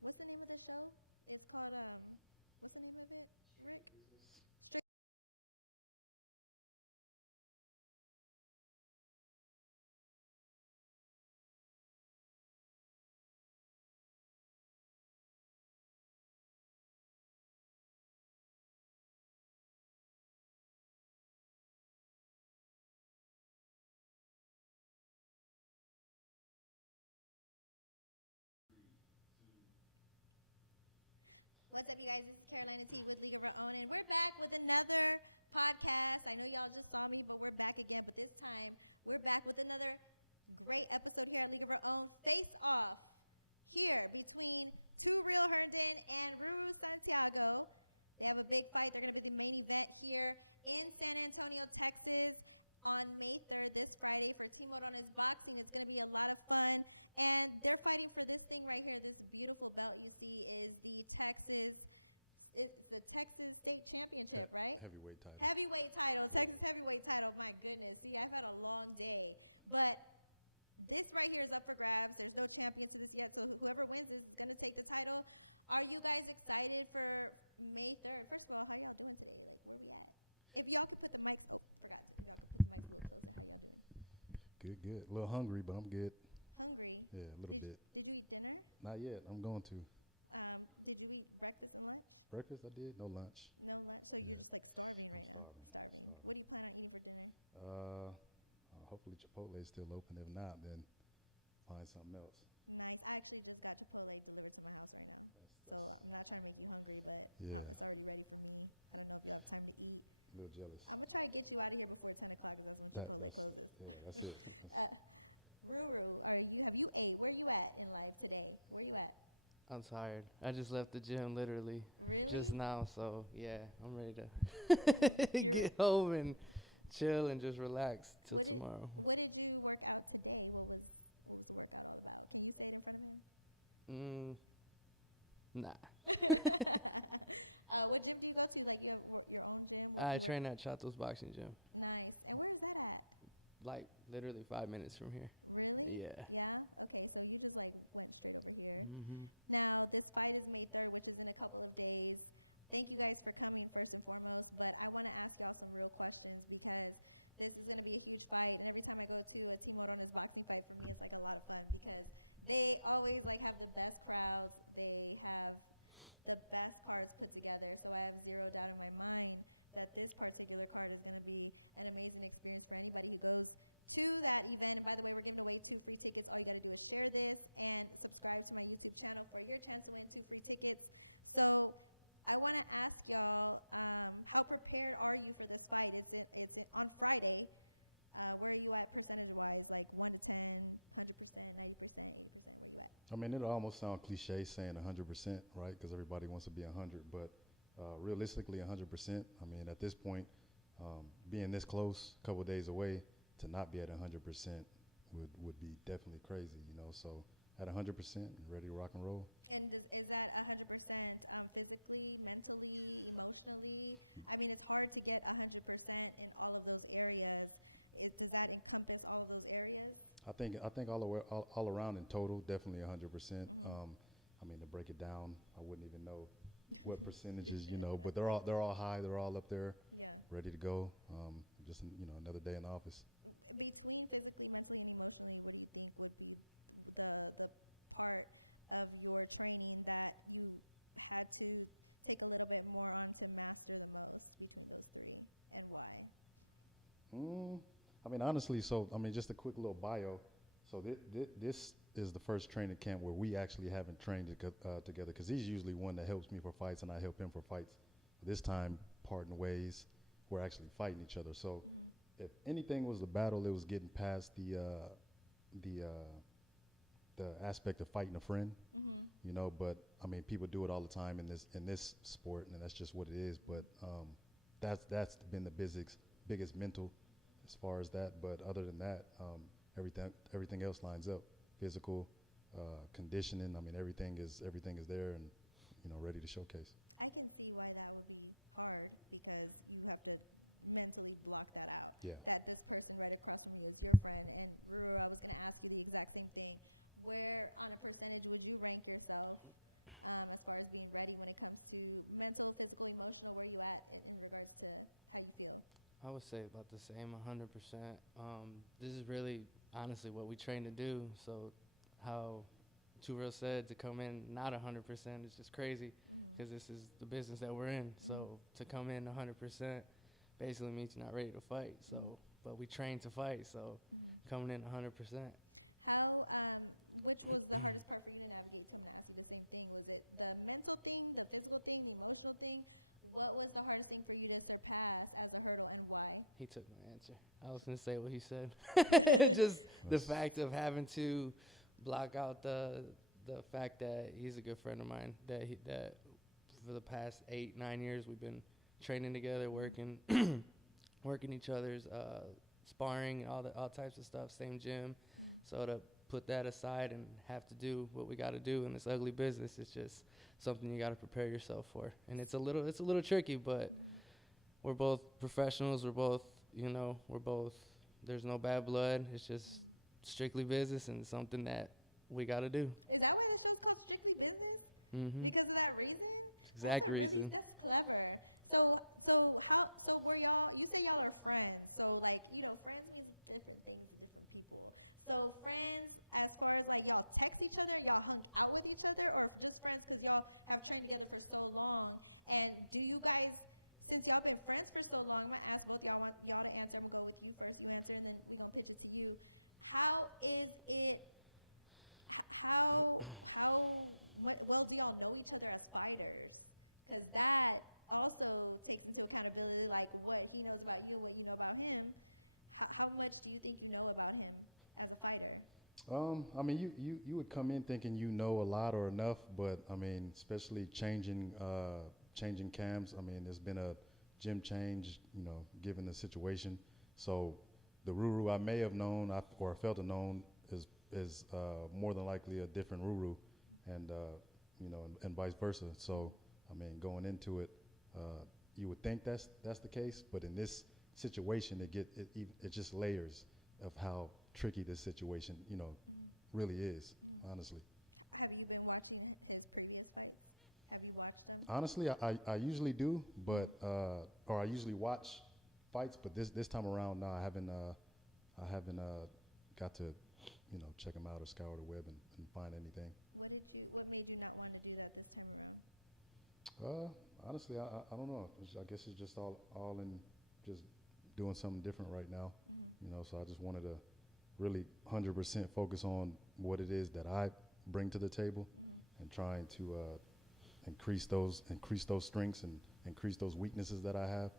what's the name of the show? It's called what's the name of it, Rick? Strict. What's up, you guys? This is Carolina Teague with League of Our Own, and we're back with another podcast. I know y'all just saw me, but we're back again. But this time, we're back with another great episode here at League of Our Own. Face Off here between Tyrrell Herndon and Rudy Santiago. They have a big fight. They're going to be the main event here in San Antonio, Texas, on May 3rd, this Friday, for Team Morones Boxing. It's going to be a lot of fun. And they're fighting for this thing right here. This beautiful belt you see is the Texas, it's the Texas State Championship, right? Heavyweight title. Heavyweight title, Texas heavyweight title. My goodness. See, I've had a long day. But this right here is up for grabs. There's no champion to this yet. So whoever wins this is going to take the title. Are you guys excited for May 3rd? First of all, how y'all doing today? Like, where we at? If y'all could put the mics, if y'all could put the mics a little closer, how y'all doing? Good. A little hungry, but I'm good. Hungry? Yeah, a little bit. Did you eat dinner? Not yet. I'm going to. Did you eat breakfast and lunch? Breakfast, I did. No lunch. No lunch? So you're just like starving right now? Starving. What do you plan on eating for dinner? Hopefully Chipotle is still open. If not, then find something else. Nice. I actually just got Chipotle delivered to my house right now. So I'm not trying to make you hungry, but it's already ready for me. I don't know if you have time to eat. A little jealous. I'm going to try to get you out of here before 10 o'clock because that's when Chipotle closes. Yeah, that's it. Ruru, have you ate? Where are you at in life today? Where are you at? I'm tired. I just left the gym literally. Really? Just now, so yeah, I'm ready to get home and chill and just relax till tomorrow. What did you work out today? What was the workout all about? Can you say it in front of him? Nah. What gym do you go to? Like, you have your own gym? I train at Chato's Boxing Gym. Nice. And where is that at? Like, literally 5 minutes from here. Really? Yeah. Yeah? Okay, so you just, like, went straight over here. Mm-hmm. Now, this fight is May 3rd, which is in a couple of days. Thank you guys for coming, first and foremost. But I want to ask y'all some real questions because this is going to be a huge fight. And every time I go to a Team Morones boxing fight, for me, it's, like, a lot of fun because they always, like, have the best crowds. They have the best cards put together. So I have zero doubt in my mind that this particular card is going to be an amazing experience for anybody who goes to that event. And by the way, we're giving away 2 free tickets. All you got to do is share this and subscribe to my YouTube channel for your chance to win 2 free tickets. So I want to ask y'all, how prepared are you for this fight? It's on Friday. Where are you at percentage-wise, like 1 to 10, 100%, 90%, 80%? Where you at? I mean, it'll almost sound cliche saying 100%, right? Because everybody wants to be 100, but realistically 100%. I mean, at this point, being this close, a couple of days away, to not be at 100% would be definitely crazy, you know. So at 100%, ready to rock and roll. And is that 100% physically, mentally, emotionally? I mean, it's hard to get 100% in all of those areas. Does that encompass all of those areas? I think all around in total, definitely 100%. I mean, to break it down, I wouldn't even know what percentages, you know, but they're all high, they're all up there. Yeah. Ready to go. Just another day in the office. Between physically, mentally, and emotionally, what do you think would be the part of your training that you had to take a little bit more on to master the most between those 3, and why? I mean, honestly, just a quick little bio. So this is the first training camp where we actually haven't trained together, because he's usually one that helps me for fights and I help him for fights. This time, parting ways, we're actually fighting each other. So if anything was the battle, it was getting past the aspect of fighting a friend, you know. But I mean, people do it all the time in this sport, and that's just what it is. But that's been the biggest mental as far as that. But other than that, everything else lines up. Physical, conditioning. I mean, everything is there, and ready to showcase. I can see why that would be hard, because you have to mentally block that out. Yeah. That this person right across from you is your friend. And Ruru, I was going to ask you the exact same thing. Where on a percentage would you rank yourself as far as being ready when it comes to mental, physical, emotional? Where you at in regards to how you feel? I would say about the same, 100%. This is really, honestly, what we train to do. So how Tyrrell said, to come in not 100% is just crazy, because this is the business that we're in. So to come in 100% basically means you're not ready to fight. So, but we train to fight. So coming in 100%. How, which was the hardest part for you to navigate to? I'm going to ask you the same thing. Was it the mental thing, the physical thing, the emotional thing? What was the hardest thing for you to surpass as a hurdle, and why? He took my answer. I was going to say what he said. Just the fact of having to block out the fact that he's a good friend of mine, that for the past 8-9 years we've been training together, working each other's sparring, all types of stuff, same gym. So to put that aside and have to do what we got to do in this ugly business, it's just something you got to prepare yourself for. And it's a little tricky, but we're both professionals. We're both, there's no bad blood. It's just strictly business and something that we got to do. Is that why the show's called Strictly Business? Because of that reason? That's clever. So were y'all, you say y'all are friends. So like, friends means different things to different people. So friends, as far as like y'all text each other, y'all hung out with each other, or just friends because y'all have trained together for so long? And do you guys, since y'all been friends for so long, I'm gonna ask both y'all, want y'all to answer. I'm gonna go with you first, you answer, and then we gonna pitch it to you. How is it, how well do y'all know each other as fighters? Because that also takes into accountability, like what he knows about you and what you know about him. How much do you think you know about him as a fighter? I mean, you would come in thinking you know a lot or enough, but I mean, especially changing cams. I mean, there's been a gym change, given the situation. So the Ruru I may have known or felt to known is more than likely a different Ruru, and and vice versa. So I mean, going into it, you would think that's the case, but in this situation, it just layers of how tricky this situation really is. Honestly. Have you been watching his previous fights? Have you watched them? Honestly, I usually do, but or I usually watch fights, but this time around, no, I haven't got to check them out or scour the web and find anything. What made you not want to do that this time around? Honestly, I don't know. I guess it's just all in just doing something different right now. So I just wanted to really 100% focus on what it is that I bring to the table, and trying to increase those strengths and increase those weaknesses that I have,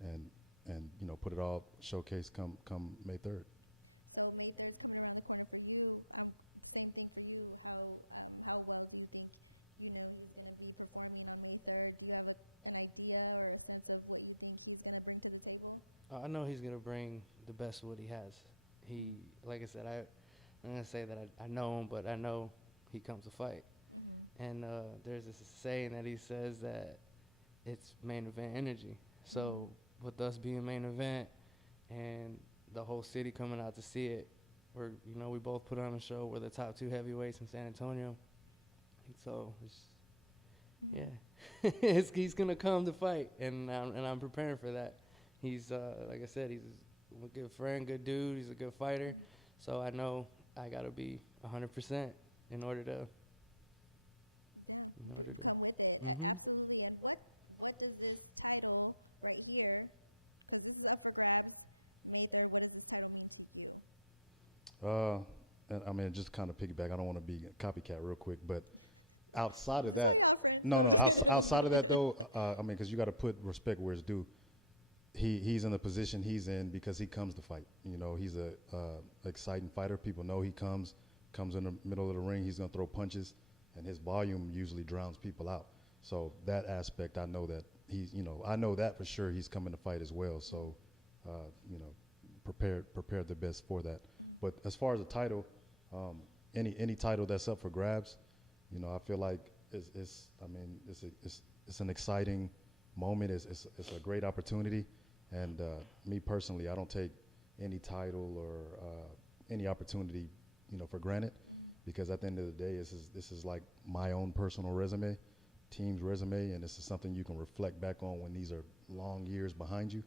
and put it all showcase come May 3rd. So May 3rd is coming around the corner for you. Same thing for you. How well do you think he's going to be performing on May 3rd? Do you have an idea or a sense of what you think he's going to bring to the table? I know he's going to bring the best of what he has. Like I said, I'm going to say that I know him, but I know he comes to fight. And there's this saying that he says that it's main event energy. So with us being main event and the whole city coming out to see it, we both put on a show. We're the top 2 heavyweights in San Antonio. So he's gonna come to fight, and I'm preparing for that. He's like I said, he's a good friend, good dude. He's a good fighter. So I know I gotta be 100% in order to come with it. Absolutely. And what does this title right here, because this is up for grabs May 3rd, what does this title mean to you? And I mean, just kind of piggyback. I don't want to be a copycat real quick, but outside of this that, is why y'all friends. No, outside of that though, I mean, because you got to put respect where it's due. He's in the position he's in because he comes to fight. He's a exciting fighter. People know he comes in the middle of the ring. He's gonna throw punches, and his volume usually drowns people out. So that aspect, I know that I know that for sure. He's coming to fight as well. So, prepare the best for that. But as far as the title, any title that's up for grabs, I feel like it's an exciting moment. It's a great opportunity, and me personally, I don't take any title or any opportunity for granted, because at the end of the day, this is like my own personal resume, team's resume, and this is something you can reflect back on when these are long years behind you,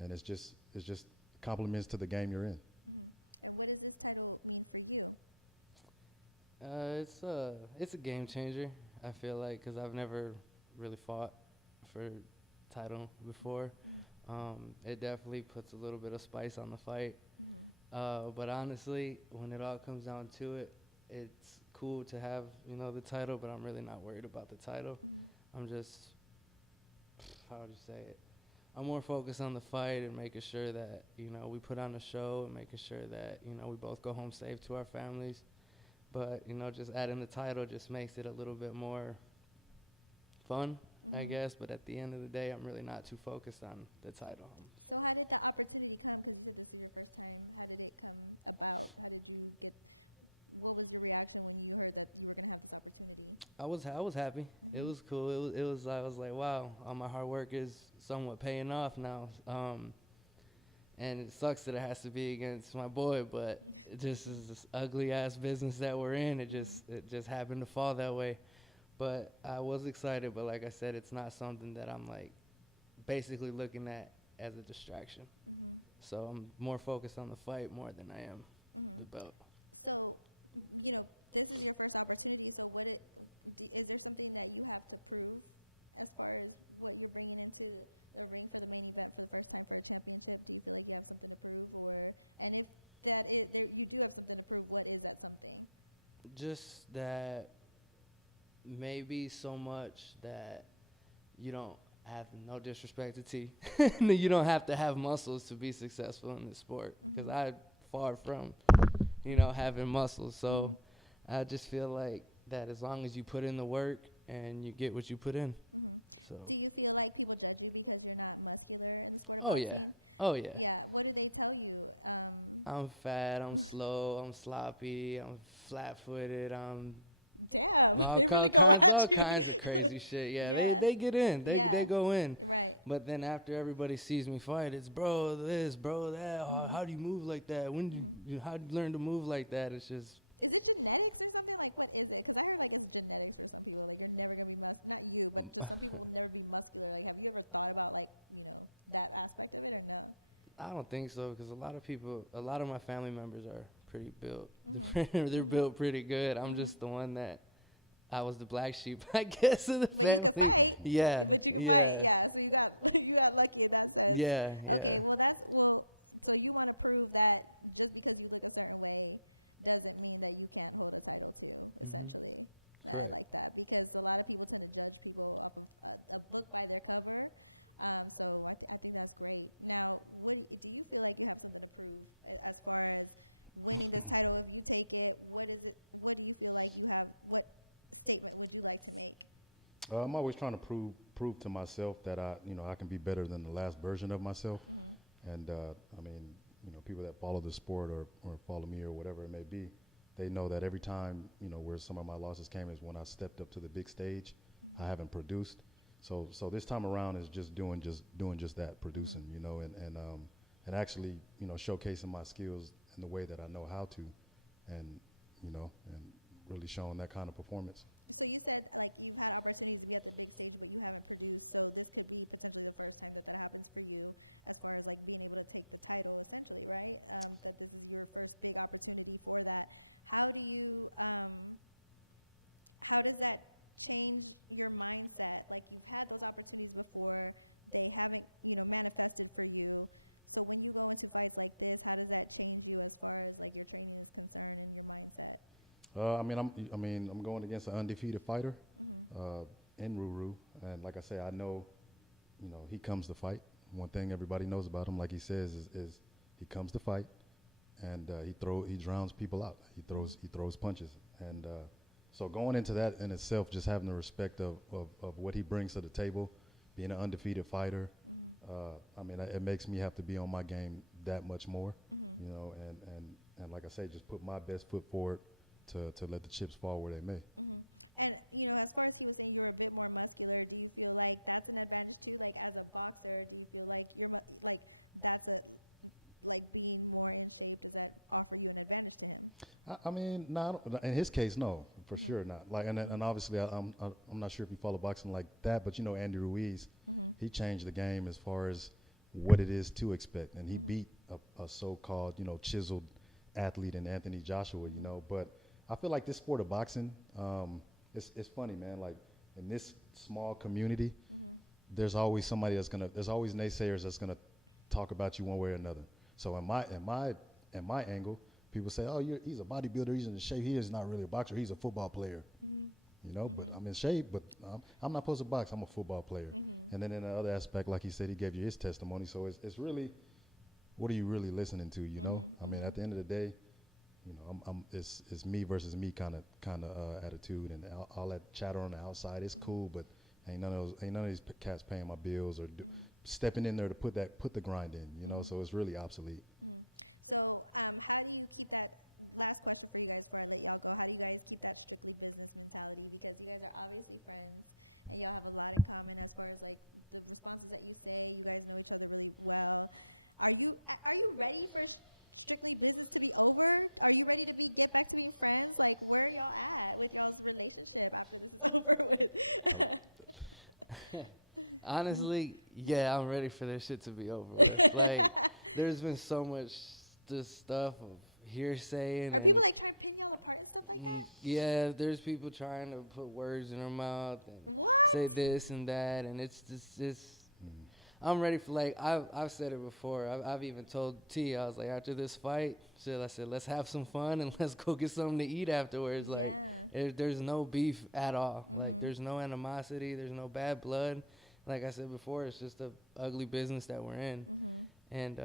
and it's just compliments to the game you're in. And what does this title mean for you? It's a game changer. I feel like, because I've never really fought for title before. It definitely puts a little bit of spice on the fight. But honestly, when it all comes down to it, it's cool to have, the title, but I'm really not worried about the title. I'm just, how would you say it? I'm more focused on the fight and making sure that, we put on a show and making sure that, we both go home safe to our families. But, just adding the title just makes it a little bit more fun, I guess. But at the end of the day, I'm really not too focused on the title. So how did the opportunity come? Because you said this is your first time. How did it come about? How did you get, what was your reaction when you heard that you were going to have this opportunity? I was happy. It was cool. I was like, wow, all my hard work is somewhat paying off now. And it sucks that it has to be against my boy, but it just is this ugly ass business that we're in. It just happened to fall that way. But I was excited, but like I said, it's not something that I'm like basically looking at as a distraction. So I'm more focused on the fight more than I am the belt. So, this is your first opportunity. So is there something that you have to prove as far as what you're bringing into the ring for the main event for the first time for a championship? Do you feel like you have something to prove, and if that is there, you do have something to prove, what is that something? Just that maybe so much that you don't have, no disrespect to T, you don't have to have muscles to be successful in this sport, because I'm far from, having muscles. So I just feel like that as long as you put in the work and you get what you put in. So. Do you feel like people judge you because you're not muscular in the sport of boxing? Oh, yeah. Yeah. What do they tell you? I'm fat, I'm slow, I'm sloppy, I'm flat-footed, Damn, they really go at you. All kinds of crazy shit. Yeah, they get in. They go in. Right. But then after everybody sees me fight, it's bro this, bro that. How do you move like that? When do you how do you learn to move like that? It's just. Is it genetics or something? Like, what is it? Because I heard like it's genetics for some people. Like, you're never gonna be not you, but just some people will never be muscular. Like, have you ever thought about like that aspect of it, or no? I don't think so, because a lot of my family members are pretty built. They're built pretty good. I'm just the one that I was the black sheep, I guess. Of the but you could fight. Yeah. But you could fight. Yeah. So you got lucky in that sense. Yeah. Okay. So you want to prove that just because you look a certain way doesn't mean that you can't hold a title too. Essentially, I like that, because a lot of people tend to judge people off of a book by their cover. So I think that's great. Now, do you feel like you have something to prove as far as winning this title? If you take it, what do you feel like you have? What statement would you like to make? I'm always trying to prove to myself that I can be better than the last version of myself. And people that follow the sport or follow me or whatever it may be, they know that every time where some of my losses came is when I stepped up to the big stage. I haven't produced. So this time around is just doing that, producing, and actually, showcasing my skills in the way that I know how to, and really showing that kind of performance. So you said like you've had opportunities to be at the big stage, but you haven't produced. So this could be potentially the first time that happens for you, as far as like being able to take the title, essentially, right? That this is your first big opportunity for that. How do you, how does that change your mindset? Like, you've had those opportunities before, they haven't, manifested for you. So when you go into fights like this, how does that change you as far as like your training is concerned and your mindset? I'm going against an undefeated fighter in Ruru, and like I say, I know, he comes to fight. One thing everybody knows about him, like he says, is he comes to fight, and he drowns people out. He throws punches, and so going into that in itself, just having the respect of what he brings to the table, being an undefeated fighter, it makes me have to be on my game that much more, and like I say, just put my best foot forward to let the chips fall where they may. And as far as he was saying, you're a bit more muscular. Do you feel like that's an advantage too? Like, as a boxer, do you feel like you're like that's like being more in shape, does that offer you an advantage to him? I mean, no, in his case, no, for sure not. Like, and obviously, I'm not sure if you follow boxing like that, but you know, Andy Ruiz, he changed the game as far as what it is to expect, and he beat a so-called, you know, chiseled athlete in Anthony Joshua, you know. But I feel like this sport of boxing, it's funny, man. Like in this small community, there's always somebody there's always naysayers that's gonna talk about you one way or another. So in my angle, people say, "Oh, he's a bodybuilder. He's in shape. He is not really a boxer. He's a football player." You know, but I'm in shape. But I'm not supposed to box. I'm a football player. And then in the other aspect, like he said, he gave you his testimony. So it's really, what are you really listening to? You know, I mean, at the end of the day, you know, it's me versus me kind of attitude, and all that chatter on the outside is cool, but ain't none of these cats paying my bills or stepping in there to put the grind in, you know. So it's really obsolete. So how do you keep that, last question for you guys before I let y'all go, how do you guys keep that strictly business mentality? Because you guys are obviously friends and y'all have a lot in common as far as like the responses that you say. You guys know each other really well. Are you ready for strictly business to be over? Are you ready to get back to being friends? Like, where are y'all at with y'all's relationship after this is over with? Honestly, yeah, I'm ready for this shit to be over with. Like, there's been so much this stuff of hearsay. Are people like trying to pin y'all apart and stuff like that? Yeah, there's people trying to put words in her mouth and What? say this and that, and it's I'm ready for, like, I've said it before. I've even told T, I was like, after this fight, I said, let's have some fun and let's go get something to eat afterwards. Yeah. Like, there's no beef at all. Like, there's no animosity. There's no bad blood. Like I said before, it's just a ugly business that we're in. And,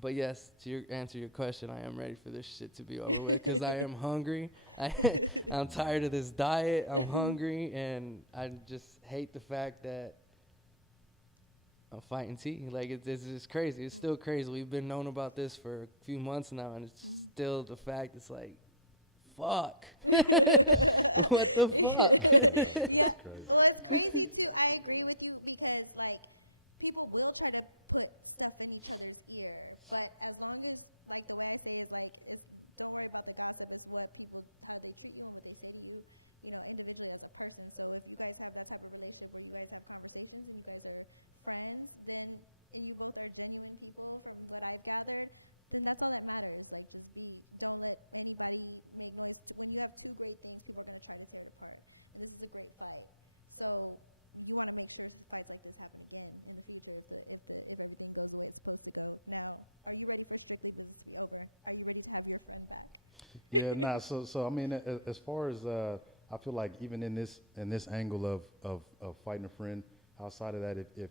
but yes, to answer your question, I am ready for this shit to be over with because I am hungry. I'm tired of this diet. I'm hungry, and I just hate the fact that I'm fighting T. Like, it's crazy. It's still crazy. We've been known about this for a few months now, and it's still the fact. It's like, fuck. What the fuck? Yeah. Well, it's crazy too. I agree with you because like people will try to put stuff in each other's ear, but as long as, like, the way I say is like, don't worry about the gossip. It's what people, how they treat you and what they say to you, you know, individually as a person. So if you guys have that type of relationship where you guys have conversations and you guys are friends, then, and you both are genuine people from what I've gathered, then that's all that matters. Like, don't let anybody make noise. When you have two great things, people are going to try to tear it apart. And this is a great fight. So you want to make sure fights like this happen again in the future if everything goes the way it's supposed to go. Now, are you ready for strictly business to be over? Are you ready to have your friend back? Yeah, nah. So I mean, as far as I feel like even in this angle of fighting a friend, outside of that, if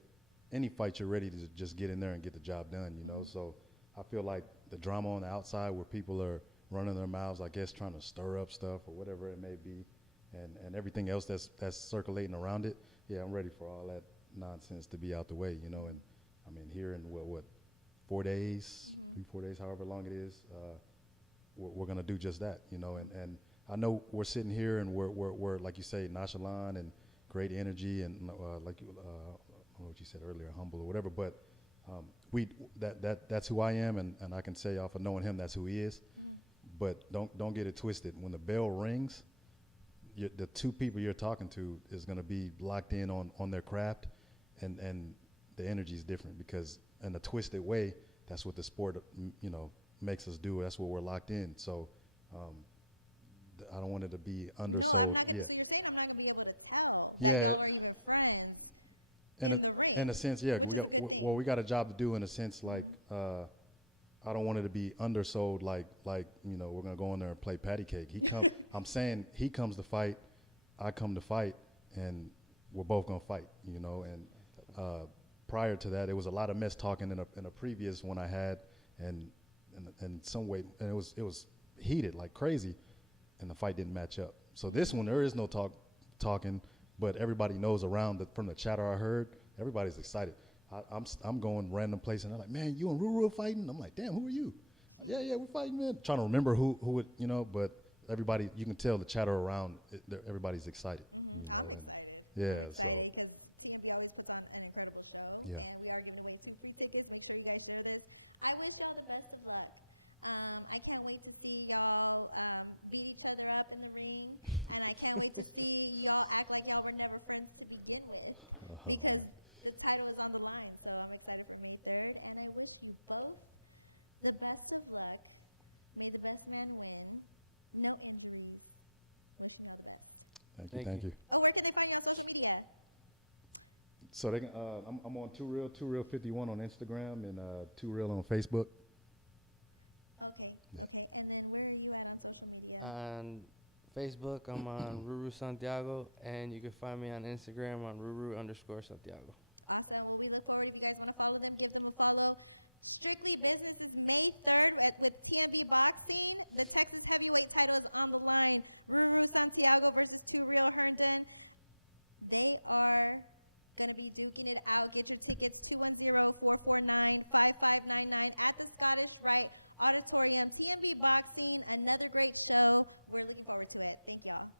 any fight you're ready to just get in there and get the job done, you know. So I feel like the drama on the outside where people are running their mouths, I guess, trying to stir up stuff or whatever it may be, and everything else that's circulating around it. Yeah, I'm ready for all that nonsense to be out the way, you know. And I mean, here in what 4 days, 3-4 days, however long it is, we're gonna do just that, you know. And I know we're sitting here and we're like you say, nonchalant and great energy and like I don't know what you said earlier, humble or whatever, but that's who I am, and I can say off of knowing him, that's who he is. But don't get it twisted. When the bell rings, the two people you're talking to is going to be locked in on their craft, and the energy is different because in a twisted way, that's what the sport, you know, makes us do. That's what we're locked in. So I don't want it to be undersold. No, I'm not gonna. Yeah. So you're saying I'm not gonna be able to tell that y'all are even friends in the ring? In a sense, yeah. Which is a good thing. Well, we got a job to do in a sense, like I don't want it to be undersold, like you know, we're gonna go in there and play patty cake. I'm saying he comes to fight, I come to fight, and we're both gonna fight, you know. And prior to that, it was a lot of mess talking in a previous one I had, and some way, and it was heated like crazy, and the fight didn't match up. So this one, there is no talking, but everybody knows around from the chatter I heard, everybody's excited. I'm going random place, and they're like, man, you and Ruru are fighting? I'm like, damn, who are you? Yeah, we're fighting, man. Trying to remember who would, you know, but everybody, you can tell the chatter around, everybody's excited. I'm excited. Yeah, I'm excited because TMB always puts on an incredible show, Yeah. and we are giving away 2 free tickets. Make sure you guys share this. I wish y'all the best of luck. I can't wait to see y'all beat each other up in the ring, and I can't wait to see y'all act like y'all were never friends to begin with, because the title is on the line. So I'm excited for May 3rd, and I wish you both the best of luck. May the best man win. No injuries. Wishing y'all the best. Thank you. Oh, where can they find you on social media? So they can, I'm on Tyrrell 51 on Instagram, and Tyrrell on Facebook. Okay. And then where are you at on social media? On Facebook, I'm on Rudy Santiago, and you can find me on Instagram on Ruru_Santiago. Awesome. Well, we look forward. If you guys want to follow them, give them a follow. Strictly Business is May 3rd with TMB Boxing. The Texas heavyweight title is on the line. Rudy Santiago versus Tyrrell Herndon. They are going to be duking it out. Get your tickets, 210-449-5599 at the Scottish Rite Auditorium. TMB Boxing, another great show. We're looking forward to it. Thank y'all.